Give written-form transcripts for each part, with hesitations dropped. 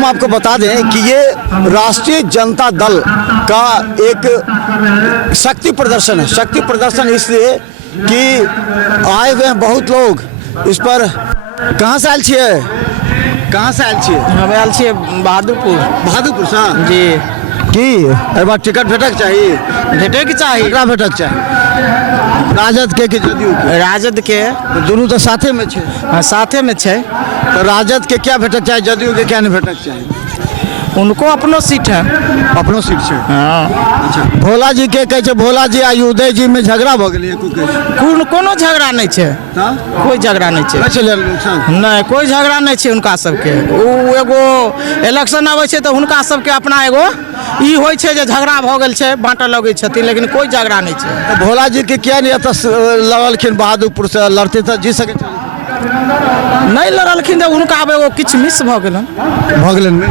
हम आपको बता दें कि ये राष्ट्रीय जनता दल का एक शक्ति प्रदर्शन है। शक्ति प्रदर्शन इसलिए कि आए हुए हैं बहुत लोग इस पर। कहाँ से आयल छियै? कहाँ से आयल छियै? हम आयल छियै बहादुरपुर से जी। की एहि बार टिकट भेटक चाही? भेटैके चाही। केकरा भेटक चाही? राजद के कि जदयू के? राजद के। दुनू तो साथे में छै। हाँ, साथे में छै। तो राजद के क्या भेटक चाही, जदयू के क्या नहीं भेटक चाही? उनको अपनो सीट है। अपनो सीट छै। हाँ। अच्छा, भोला जी के कहै छै भोला जी आ उदय जी में झगड़ा भऽ गेलै। कोनो झगड़ा नहीं छै। कोई झगड़ा नहीं छै। नहीं, कोई झगड़ा नहीं छै उनका सबके। वो एगो इलेक्शन आबै छै तो हुनका सबके अपना एगो ई होइ छै जे झगड़ा भऽ गेल छै, बाँटऽ लगै छथिन, लेकिन कोई झगड़ा नहीं छै। तो भोला जी के किया नहीं एतऽ लड़लखिन बहादुरपुर से? लड़ते तो जी सकै नहीं लड़लखिन, उनका आब एगो किछु मिस भऽ गेलन।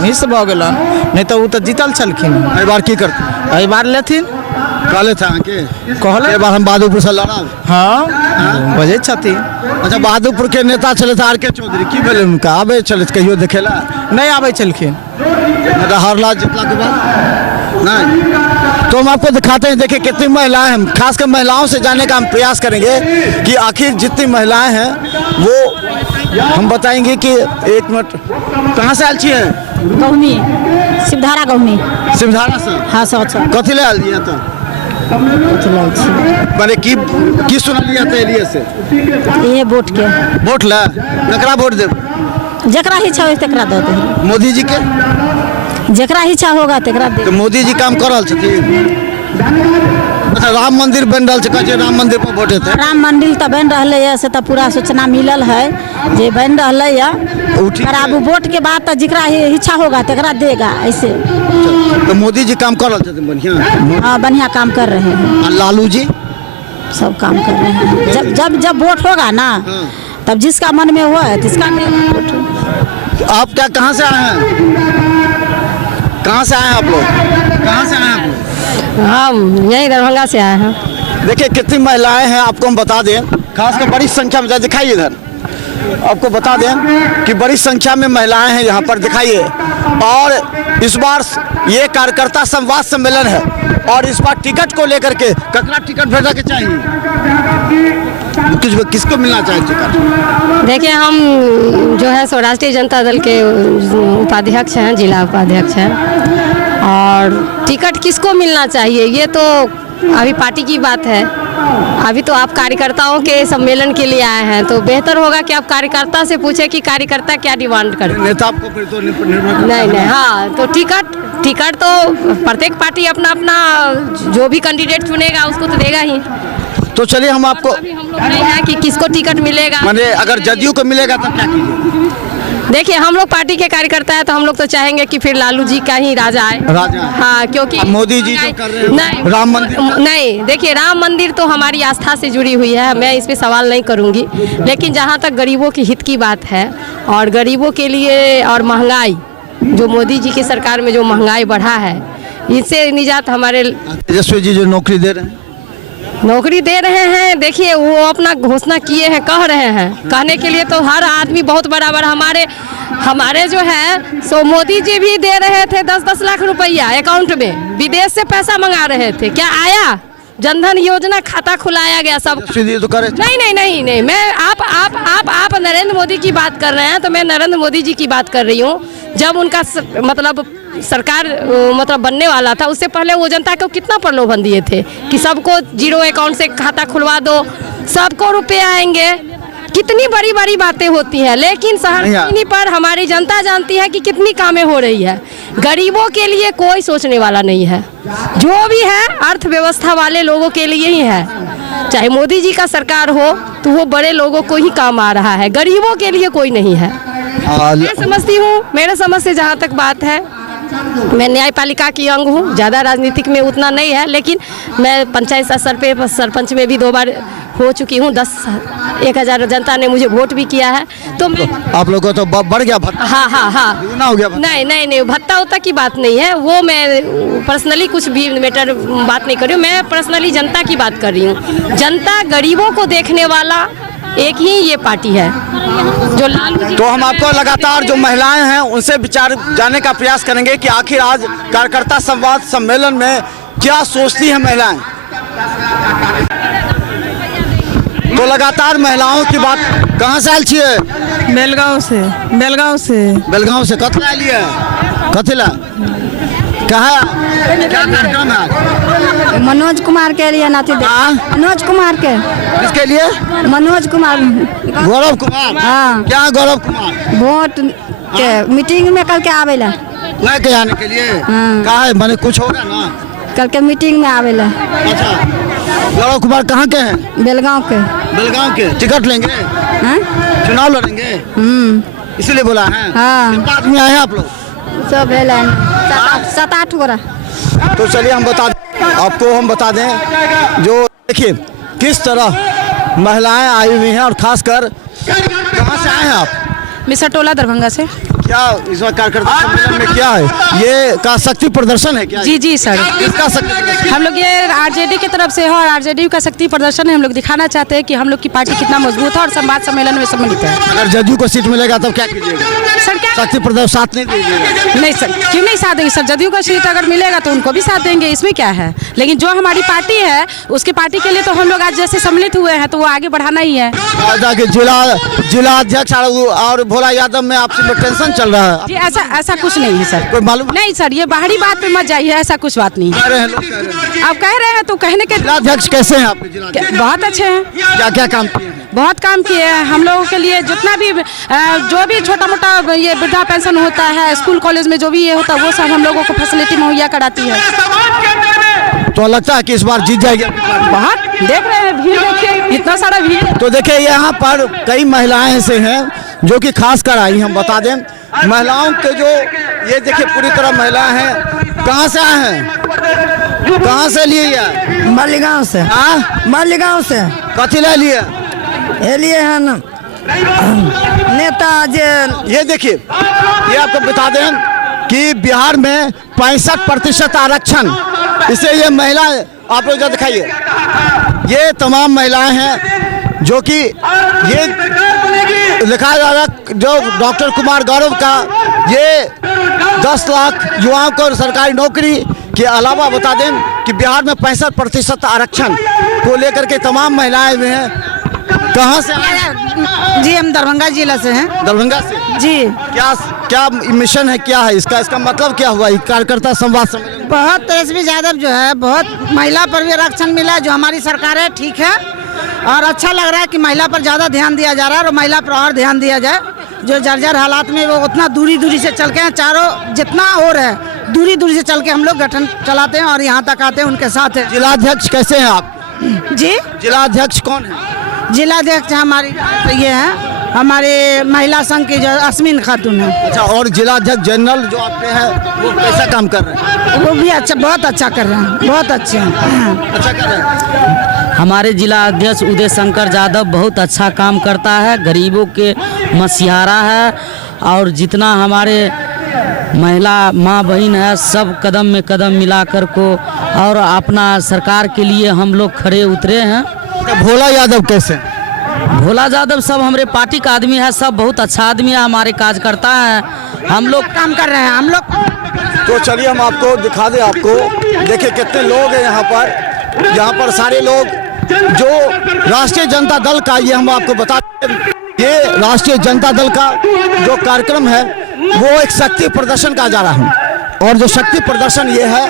मिस भऽ गेलन, नहीं तो वो तो जीतल छलखिन। एहि बार की करथिन? एहि बार लेथिन। कहले थे अहाँके? कहले एहि बार हम बहादुरपुर से लड़ब। हाँ, बजै छथिन। अच्छा, बहादुरपुर के नेता चले थे आर के चौधरी, की भेलै उनका? आबे चले कहियो देखे ला? नहीं आबै छलखिन। हारला जितला के बाद नहीं। तो हम आपको दिखाते हैं, देखिए कितनी महिलाएं हैं। खासकर महिलाओं से जानने का हम प्रयास करेंगे कि आखिर जितनी महिलाएं हैं वो हम बताएंगे कि एक मिनट। कहाँ से आयल छियै? गहुनी, शिवधारा गहुनी। शिवधारा से? हाँ सच। कथी ले आयल दिया? तो माने की सुनलिए तो एलिए से ये वोट के। वोट ला ककरा वोट देब? जकरा इच्छा हो तकरा दे दे। मोदी जी के? जकरा इच्छा होगा तकरा दे। तो मोदी जी काम कर रहल छथिन। अच्छा, राम मंदिर बन रहल छै, कहै छै राम मंदिर पर वोट हेतै। राम मंदिर तो बन रहले है, से तो पूरा सूचना मिलल है जे बन रहले है। पर अब वोट के बाद तो जकरा इच्छा होगा तकरा देगा ऐसे। तो मोदी जी काम कर रहल छथिन बढ़िया? हाँ, बढ़िया काम कर रहे हैं। लालू जी सब काम कर रहे हैं। जब वोट होगा ना तब जिसका मन में हुआ है जिसका वोट। आप क्या कहाँ से आए हैं? कहाँ से आए हैं आप लोग? कहाँ से आए हैं आप लोग? हम यही दरभंगा से आए हैं। देखिए कितनी महिलाएं हैं, आपको हम बता दें। खासकर बड़ी संख्या में, दिखाइए इधर, आपको बता दें कि बड़ी संख्या में महिलाएं हैं यहाँ पर, दिखाइए। और इस बार ये कार्यकर्ता संवाद सम्मेलन है और इस बार टिकट को लेकर के ककरा टिकट भेजा के चाहिए? किसको मिलना चाहिए टिकट? देखिए, हम जो है सो राष्ट्रीय जनता दल के उपाध्यक्ष हैं, जिला उपाध्यक्ष हैं, और टिकट किसको मिलना चाहिए ये तो अभी पार्टी की बात है। अभी तो आप कार्यकर्ताओं के सम्मेलन के लिए आए हैं, तो बेहतर होगा कि आप कार्यकर्ता से पूछे कि कार्यकर्ता क्या डिमांड करते हैं। नेता आपको फिर तो निर्भर नहीं, हाँ, तो टिकट तो प्रत्येक पार्टी अपना अपना जो भी कैंडिडेट चुनेगा उसको तो देगा ही। तो चलिए हम आपको, अभी हम लोग नहीं है कि किसको टिकट मिलेगा। माने अगर जदयू को मिलेगा तो क्या कीजिए? देखिए, हम लोग पार्टी के कार्यकर्ता हैं तो हम लोग तो चाहेंगे कि फिर लालू जी का ही राजा आए। हाँ, क्योंकि मोदी जी जो कर रहे हैं नहीं, राम मंदिर नहीं, देखिए राम मंदिर तो हमारी आस्था से जुड़ी हुई है, मैं इस पे सवाल नहीं करूंगी। लेकिन जहाँ तक गरीबों के हित की बात है और गरीबों के लिए और महंगाई, जो मोदी जी की सरकार में जो महंगाई बढ़ा है, इससे निजात हमारे तेजस्वी जी जो नौकरी दे रहे हैं, नौकरी दे रहे हैं। देखिए, वो अपना घोषणा किए हैं, कह रहे हैं, कहने के लिए तो हर आदमी बहुत बराबर। हमारे जो है सो मोदी जी भी दे रहे थे 10-10 लाख रुपया अकाउंट में, विदेश से पैसा मंगा रहे थे। क्या आया? जनधन योजना खाता खुलाया गया सब। तो करे। नहीं, मैं आप नरेंद्र मोदी की बात कर रहे हैं तो मैं नरेंद्र मोदी जी की बात कर रही हूँ। जब उनका मतलब सरकार मतलब बनने वाला था, उससे पहले वो जनता को कितना प्रलोभन दिए थे कि सबको जीरो अकाउंट से खाता खुलवा दो, सबको रुपए आएंगे। कितनी बड़ी बड़ी बातें होती हैं, लेकिन शहर पर हमारी जनता जानती है कि कितनी कामें हो रही है। गरीबों के लिए कोई सोचने वाला नहीं है। जो भी है अर्थव्यवस्था वाले लोगों के लिए ही है। चाहे मोदी जी का सरकार हो तो वो बड़े लोगों को ही काम आ रहा है, गरीबों के लिए कोई नहीं है। मैं समझती हूँ, मेरे समझ से जहाँ तक बात है, मैं न्यायपालिका की अंग हूँ, ज़्यादा राजनीतिक में उतना नहीं है, लेकिन मैं पंचायत स्तर पे सरपंच में भी 2 बार हो चुकी हूँ। 10,000 जनता ने मुझे वोट भी किया है। तो आप लोगों को तो बढ़ गया भत्ता? हाँ, दुगना हो गया भत्ता? नहीं, भत्ता उतना की बात नहीं है, वो मैं पर्सनली कुछ भी मैटर बात नहीं कर रही हूँ। मैं पर्सनली जनता की बात कर रही हूँ। जनता गरीबों को देखने वाला एक ही ये पार्टी है जो लालू जी। तो हम आपको लगातार जो महिलाएं हैं उनसे विचार जानने का प्रयास करेंगे कि आखिर आज कार्यकर्ता संवाद सम्मेलन में क्या सोचती हैं महिलाएं। तो लगातार महिलाओं की बात। कहाँ से आयल छियै? बेलगांव से बेलगांव से कथला लिए कथिला कहा क्या कार्यक्रम है? मनोज कुमार के लिए नाती मनोज कुमार के किसके लिए? मनोज कुमार गौरव कुमार। हाँ। क्या गौरव कुमार? वोट के मीटिंग में कल के आवेला। मैं के आने के लिए कहा है मैंने कुछ होगा ना कल के मीटिंग में आवेला। अच्छा गौरव कुमार कहाँ के हैं? बेलगांव के। बेलगांव के। टिकट लेंगे? हाँ? चुनाव लड़ेंगे? इसीलिए बोला है। हाँ। कितना आदमी आए हैं आप लोग? सब है 7-8 गोरा। तो चलिए हम बता दें जो देखिए किस तरह महिलाएं आई हुई हैं और खासकर कहाँ से आए हैं आप? मिसर टोला दरभंगा से। क्या इस बार कार्यकर्ता सम्मेलन में क्या है? ये का शक्ति प्रदर्शन है क्या? जी सर। किसका शक्ति प्रदर्शन? हम लोग ये आरजेडी की तरफ से है और आरजेडी का शक्ति प्रदर्शन है। हम लोग दिखाना चाहते हैं कि हम लोग की पार्टी कितना मजबूत है और संवाद सम्मेलन में सम्मिलित है। अगर जदयू को सीट मिलेगा तब क्या कीजिएगा? सर क्या शक्ति प्रदर्शन साथ नहीं दीजिएगा? नहीं सर, क्यों नहीं साथ देंगे सर। जदयू का सीट अगर मिलेगा तो उनको भी साथ देंगे, इसमें क्या है। लेकिन जो हमारी पार्टी है उसकी पार्टी के लिए तो हम लोग आज जैसे सम्मिलित हुए हैं तो वो आगे बढ़ाना ही है। जिला अध्यक्ष और भोला यादव में आपसी में टेंशन चल रहा है। जी ऐसा कुछ नहीं है सर। कोई मालूम नहीं सर, ये बाहरी बात पे मत जाइए, ऐसा कुछ बात नहीं है। कह रहे हैं लोग कह रहे हैं। आप कह रहे हैं तो कहने के जिलाध्यक्ष कैसे हैं आपके? जिलाध्यक्ष बहुत अच्छे हैं। क्या क्या काम किए हैं? बहुत काम किए हैं हम लोगों के लिए। जितना भी जो भी छोटा मोटा ये वृद्धा पेंशन होता है, स्कूल कॉलेज में जो भी ये होता है वो सब हम लोगों को फैसिलिटी मुहैया कराती है। तो लगता है कि इस बार जीत जाएगी? बहुत देख रहे हैं भीड़, देखिए इतना सारा भीड़। तो देखिए यहाँ पर कई महिलाएं ऐसे हैं जो कि खास कर आई। हम बता दें महिलाओं के जो ये देखिए पूरी तरह महिलाएं हैं। कहाँ से आए हैं? कहाँ से लिए ये? मालीगांव से। मालीगांव से। कथी ले लिए? ये लिए हैं ना नेता ये देखिए ये आपको बता दें कि बिहार में 65% आरक्षण। इसे ये महिला आप लोग जो दिखाइए ये तमाम महिलाएं हैं जो कि ये लिखा जा रहा जो डॉक्टर कुमार गौरव का ये 10 लाख युवाओं को सरकारी नौकरी के अलावा बता दें कि बिहार में 65% आरक्षण को लेकर के तमाम महिलाएं हुए हैं। कहाँ से आए हैं? जी हम दरभंगा जिला से हैं। दरभंगा से जी। क्या मिशन है, क्या है इसका मतलब क्या हुआ कार्यकर्ता संवाद सम्मेलन? बहुत तेजस्वी यादव जो है बहुत महिला पर भी आरक्षण मिला, जो हमारी सरकार है ठीक है और अच्छा लग रहा है कि महिला पर ज़्यादा ध्यान दिया जा रहा है और महिला पर और ध्यान दिया जाए। जो जर्जर हालात में वो उतना दूरी से चल के हैं, चारों जितना हो रहा है दूरी से चल के हम लोग गठन चलाते हैं और यहाँ तक आते हैं उनके साथ है। जिलाध्यक्ष कैसे हैं आप? जी जिलाध्यक्ष कौन है? जिलाध्यक्ष हमारी ये है हमारे महिला संघ की जो अस्मिन खातून है। अच्छा, और जिलाध्यक्ष जनरल जो आपके हैं वो कैसा काम कर रहे हैं? वो भी अच्छा, बहुत अच्छा कर रहे हैं, बहुत अच्छे हैं। अच्छा कर रहे हैं। हमारे जिला अध्यक्ष उदय शंकर यादव बहुत अच्छा काम करता है, गरीबों के मसीहारा है और जितना हमारे महिला माँ बहन है सब कदम में कदम मिलाकर को और अपना सरकार के लिए हम लोग खड़े उतरे हैं। भोला यादव कैसे? भोला यादव सब हमारे पार्टी का आदमी है, सब बहुत अच्छा आदमी है, हमारे कार्यकर्ता हैं, हम लोग काम कर रहे हैं हम लोग। तो चलिए हम आपको दिखा दें। आपको देखिए कितने लोग हैं यहाँ पर सारे लोग जो राष्ट्रीय जनता दल का, ये हम आपको बता दें ये राष्ट्रीय जनता दल का जो कार्यक्रम है वो एक शक्ति प्रदर्शन कहा जा रहा है। और जो शक्ति प्रदर्शन ये है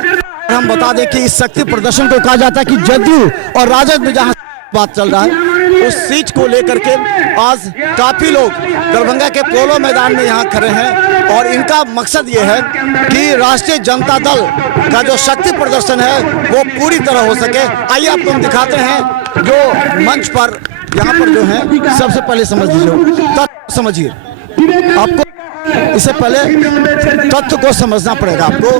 हम बता दें कि इस शक्ति प्रदर्शन को कहा जाता है कि जदयू और राजद में जहाँ बात चल रहा है उस सीट को लेकर के आज काफी लोग दरभंगा के पोलो मैदान में यहाँ खड़े हैं और इनका मकसद ये है कि राष्ट्रीय जनता दल का जो शक्ति प्रदर्शन है वो पूरी तरह हो सके। आइए आपको हम दिखाते हैं जो मंच पर यहाँ पर जो है। सबसे पहले समझ लीजिए, तथ्य समझिए। आपको इससे पहले तथ्य को समझना पड़ेगा आपको।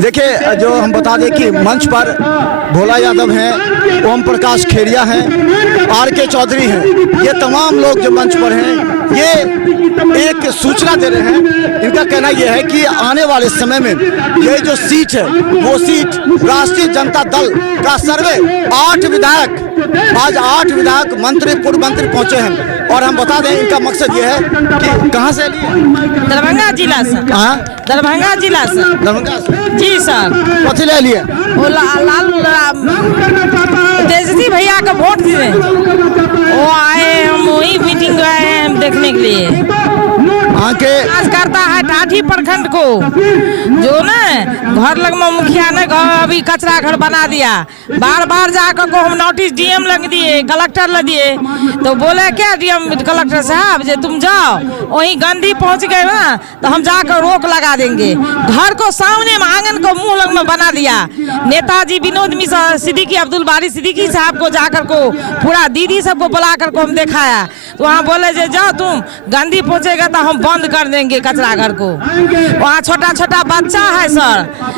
देखिए जो हम बता दें कि मंच पर भोला यादव हैं, ओम प्रकाश खेड़िया हैं, आर के चौधरी हैं, ये तमाम लोग जो मंच पर हैं ये एक सूचना दे रहे हैं। इनका कहना यह है कि आने वाले समय में ये जो सीट है वो सीट राष्ट्रीय जनता दल का सर्वे 8 विधायक, आज 8 विधायक मंत्री पूर्व मंत्री पहुंचे हैं। और हम बता दें इनका मकसद ये है कि कहाँ से लिए, दरभंगा जिला से। कहाँ? दरभंगा जिला से। दरभंगा से जी सर। कथी ले लिए? वो लाल तेजस्वी भैया का वोट दिए, वो आए, हम वही मीटिंग आए हैं हम देखने के लिए। आके आज करता है टाठी प्रखंड को, जो ना घर लग में मुखिया ने अभी कचरा घर बना दिया। बार बार जाकर को हम नोटिस डीएम लग दिए, कलेक्टर लग दिए, तो बोले क्या डीएम कलेक्टर साहब जे तुम जाओ, वहीं गंदी पहुंच गए ना तो हम जाकर रोक लगा देंगे। घर को सामने में आंगन को मुंह लग में बना दिया। नेताजी विनोद मिश्रा सिद्दीकी, अब्दुल बारी सिद्दीकी साहब को जाकर को पूरा दीदी सबको बुला कर को हम दिखाया, तो वहाँ बोले जे जाओ तुम, गंदी पहुंचेगा तो हम बंद कर देंगे कचरा घर को। वहाँ छोटा छोटा बच्चा है सर,